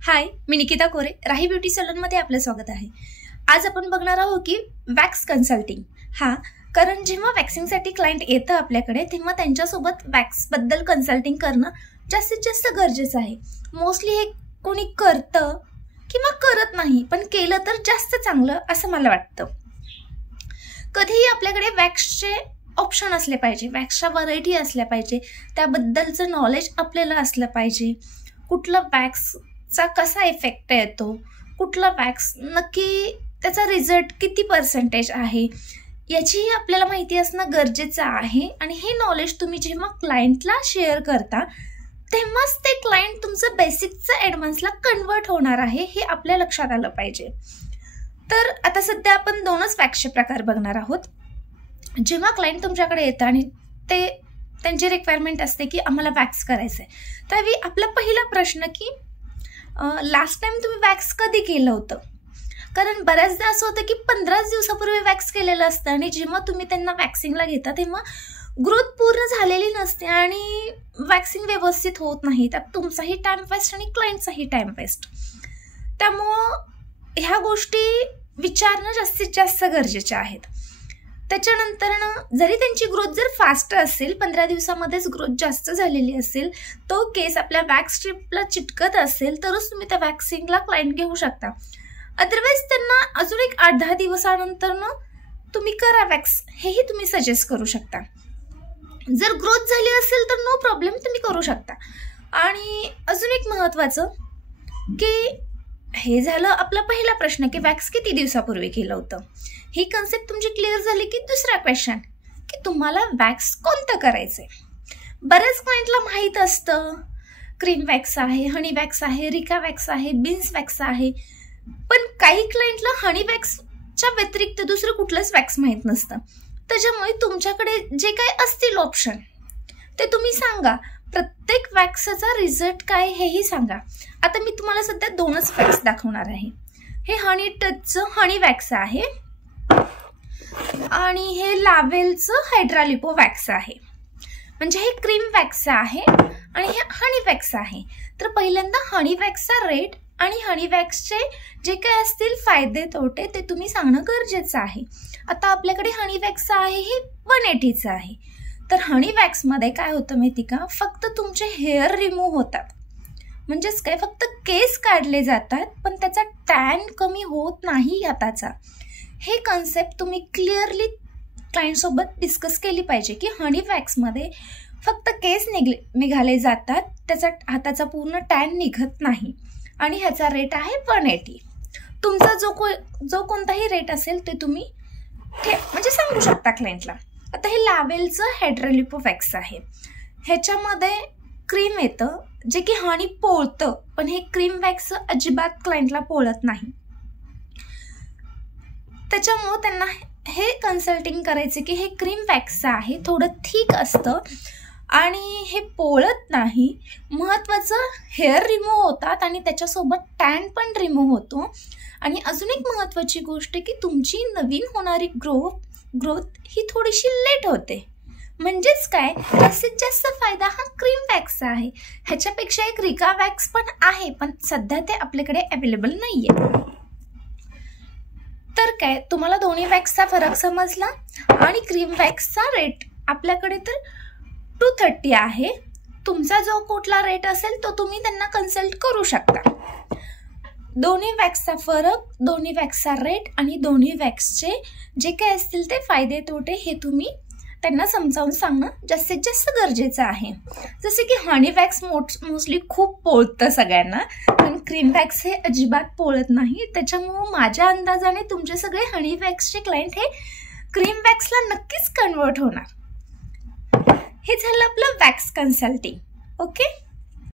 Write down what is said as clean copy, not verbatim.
हाय, मी निकिता कोरे, राही beauty सलूनमध्ये आपलं स्वागत आहे। आज आपण बघणार आहोत की वॅक्स कन्सल्टिंग। कारण जेव्हा वॅक्सिंगसाठी क्लायंट येतं आपल्याकडे तेव्हा त्यांच्यासोबत वॅक्सबद्दल कन्सल्टिंग करणं जास्तीत जास्त गरजेचं आहे। मोस्टली हे कोणी करतं किंवा करत नाही, पण केलं तर जास्त चांगलं असं मला वाटतं। कधीही आपल्याकडे वॅक्सचे ऑप्शन असले पाहिजे, वॅक्सच्या व्हरायटी असल्या पाहिजे, त्याबद्दलचं नॉलेज आपल्याला असलं पाहिजे। कुठलं वॅक्सचा कसा इफेक्ट येतो, कुठला वॅक्स नक्की त्याचा रिझल्ट किती पर्सेंटेज आहे याचीही आपल्याला माहिती असणं गरजेचं आहे। आणि हे नॉलेज तुम्ही जेव्हा क्लायंटला शेअर करता तेव्हाच ते क्लायंट तुमचं बेसिकचं ॲडव्हान्सला कन्वर्ट होणार आहे, हे आपल्या लक्षात आलं पाहिजे। तर आता सध्या आपण दोनच वॅक्सचे प्रकार बघणार आहोत। जेव्हा क्लायंट तुमच्याकडे येतं आणि त्यांची रिक्वायरमेंट असते की आम्हाला वॅक्स करायचं आहे, त्यावेळी आपला पहिला प्रश्न की लास्ट टाइम तुम्ही वॅक्स कधी केलं होतं। कारण बऱ्याचदा असं होतं की 15 दिवसापूर्वी वॅक्स केलेलं असतं आणि जेव्हा तुम्ही त्यांना वॅक्सिंगला घेता तेव्हा ग्रोथ पूर्ण झालेली नसते आणि वॅक्सिंग व्यवस्थित होत नाही। त्यात तुमचाही टाइम वेस्ट आणि क्लायंटचाही टाइम वेस्ट। त्यामुळं ह्या गोष्टी विचारणं जास्तीत जास्त गरजेच्या आहेत। त्याच्यानंतर जरी त्यांची ग्रोथ जर फास्ट असेल, 15 दिवसामध्येच ग्रोथ जास्त झालेली असेल, तो केस आपल्या वॅक्स स्ट्रिपला चिटकत असेल तरच तुम्ही त्या वॅक्सिंगला क्लायंट घेऊ शकता। अदरवाईज त्यांना अजून एक 8-10 दिवसानंतर तुम्ही करा वॅक्स, हेही तुम्ही सजेस्ट करू शकता। जर ग्रोथ झाली असेल तर नो प्रॉब्लेम, तुम्ही करू शकता। आणि अजून एक महत्त्वाचं की हे झालं आपला पहिला प्रश्न की वॅक्स किती दिवसापूर्वी केलं होतं। ही कन्सेप्ट तुमची क्लिअर झाली की दुसरा क्वेश्चन की तुम्हाला वॅक्स कोणतं करायचंय। बऱ्याच क्लायंटला माहीत असतं क्रीम वॅक्स आहे, हनी वॅक्स आहे, रिका वॅक्स आहे, बीन्स वॅक्स आहे, पण काही क्लायंटला हनी वॅक्सच्या व्यतिरिक्त दुसरं कुठलंच वॅक्स माहीत नसतं। त्याच्यामुळे तुमच्याकडे जे काही असतील ऑप्शन ते तुम्ही सांगा। प्रत्येक वॅक्सचा रिझल्ट काय हेही सांगा। आता मी तुम्हाला सध्या दोनच वॅक्स दाखवणार आहे। हे हनी टचचं हनी वॅक्स आहे आणि हे लावेलचं हायड्रालिपो वॅक्स आहे। म्हणजे हे क्रीम वॅक्स आहे आणि हे हनी वॅक्स आहे। तर पहिल्यांदा हनी वॅक्सचा रेट आणि हनी वॅक्सचे जे काय असतील फायदे तोटे ते तुम्ही सांगणं गरजेचं आहे। आता आपल्याकडे हनी वॅक्स आहे हे 180चं आहे। तर हनी वॅक्समध्ये काय होतं माहिती का, फक्त तुमचे हेअर रिमूव्ह होतात, म्हणजेच काय फक्त केस काढले जातात, पण त्याचा टॅन कमी होत नाही हाताचा। हे कन्सेप्ट तुम्ही क्लिअरली क्लायंटसोबत डिस्कस केली पाहिजे की हनी वॅक्समध्ये फक्त केस निघाले जातात, त्याचा हाताचा पूर्ण टॅन निघत नाही आणि ह्याचा रेट आहे 180। तुमचा जो कोणताही रेट असेल ते तुम्ही म्हणजे सांगू शकता क्लायंटला। आता हे लावेलचं हायड्रालिपो वॅक्स आहे। ह्याच्यामध्ये क्रीम येतं जे की हनी पोळतं, पण हे क्रीम वॅक्स अजिबात क्लायंटला पोळत नाही। त्याच्यामुळं त्यांना हे कन्सल्टिंग करायचं की हे क्रीम वॅक्स आहे, थोडं थिक असतं आणि हे पोळत नाही। महत्त्वाचं हेअर रिमूव्ह होतात आणि त्याच्यासोबत टॅन पण रिमूव्ह होतो। आणि अजून एक महत्त्वाची गोष्ट की तुमची नवीन होणारी ग्रोथ ही थोडीशी लेट होते। म्हणजेच काय, जास्तीत जास्त फायदा हा क्रीम वॅक्स आहे। ह्याच्यापेक्षा एक रिका वॅक्स पण आहे, पण सध्या ते आपल्याकडे अवेलेबल नाही आहे। तर काय, तुम्हाला दोन्ही वॅक्सचा फरक समजला। आणि क्रीम वॅक्सचा रेट आपल्याकडे तर 230 आहे। तुमचा जो कुठला रेट असेल तो तुम्ही त्यांना कन्सल्ट करू शकता। दोन्ही वॅक्सचा फरक, दोन्ही वॅक्सचा रेट आणि दोन्ही वॅक्सचे जे काही असतील ते फायदे तोटे हे तुम्ही त्यांना समजावून सांगणं जास्तीत जास्त गरजेचं आहे। जसे की हनी वॅक्स मोस्टली खूप पोळतं सगळ्यांना, पण क्रीम वॅक्स हे अजिबात पोळत नाही। त्याच्यामुळं माझ्या अंदाजाने तुमचे सगळे हनी वॅक्सचे क्लायंट हे क्रीम वॅक्सला नक्कीच कन्वर्ट होणार। हे झालं आपलं वॅक्स कन्सल्टिंग। ओके।